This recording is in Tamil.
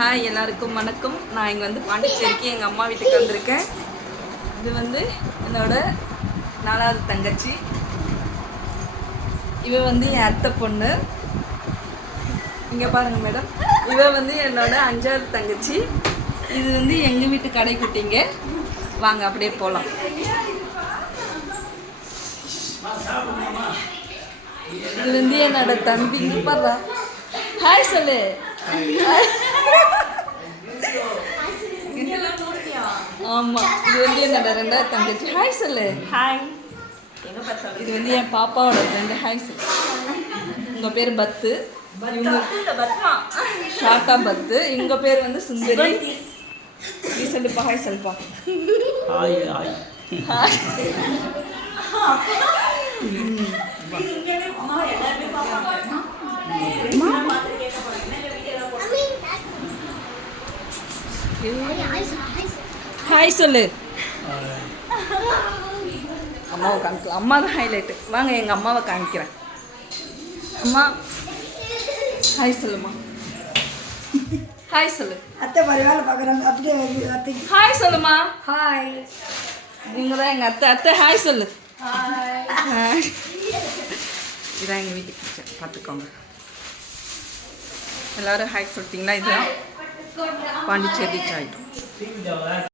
ஹாய் எல்லாருக்கும் வணக்கம். நான் இங்கே வந்து பாண்டிச்சேரிக்கு எங்கள் அம்மா வீட்டுக்கு வந்திருக்கேன். இது வந்து என்னோட 4வது தங்கச்சி. இவ வந்து என் அத்தை பொண்ணு. இங்கே பாருங்கள் மேடம். இவ வந்து என்னோட 5வது தங்கச்சி. இது வந்து எங்கள் வீட்டு கடைக்குட்டிங்க. வாங்க அப்படியே போகலாம். இது வந்து என்னோட தம்பி. பாருடா, ஹாய் சொல்லு. ஆமா, இது வந்து என்னோட 2வது தங்கச்சி. ஹாய் சொல்லு. ஹாய். இது வந்து என் பாப்பாவோட ஃப்ரெண்டு. ஹாய் சொல்லு. உங்கள் பேர் பத்து, ஷார்ட்டா பத்து. இவங்க பேர் வந்து சுந்தரி. நீ சொல்லுப்பா. ஹாய் சொல்லுப்பா. Hi hi hi. ஹாய் சொல்லு. அம்மாவை காமிக்கலாம். அம்மா தான் ஹைலைட்டு. வாங்க எங்கள் அம்மாவை காமிக்கிறேன். அம்மா ஹாய் சொல்லுமா. ஹாய் சொல்லு. அத்தை மாதிரி வேலை பார்க்குறாங்க. அப்படியே அத்தை ஹாய் சொல்லுமா. ஹாய். நீங்கள் தான் எங்கள் அத்தை. அத்தை ஹாய் சொல்லு. ஹாய். இதான் எங்கள் வீட்டுக்கு கிச்சன். பார்த்துக்கோங்க. எல்லோரும் ஹாய் சொல்லிட்டீங்களா? இதுதான் பாண்டிச்சேரி சாய்.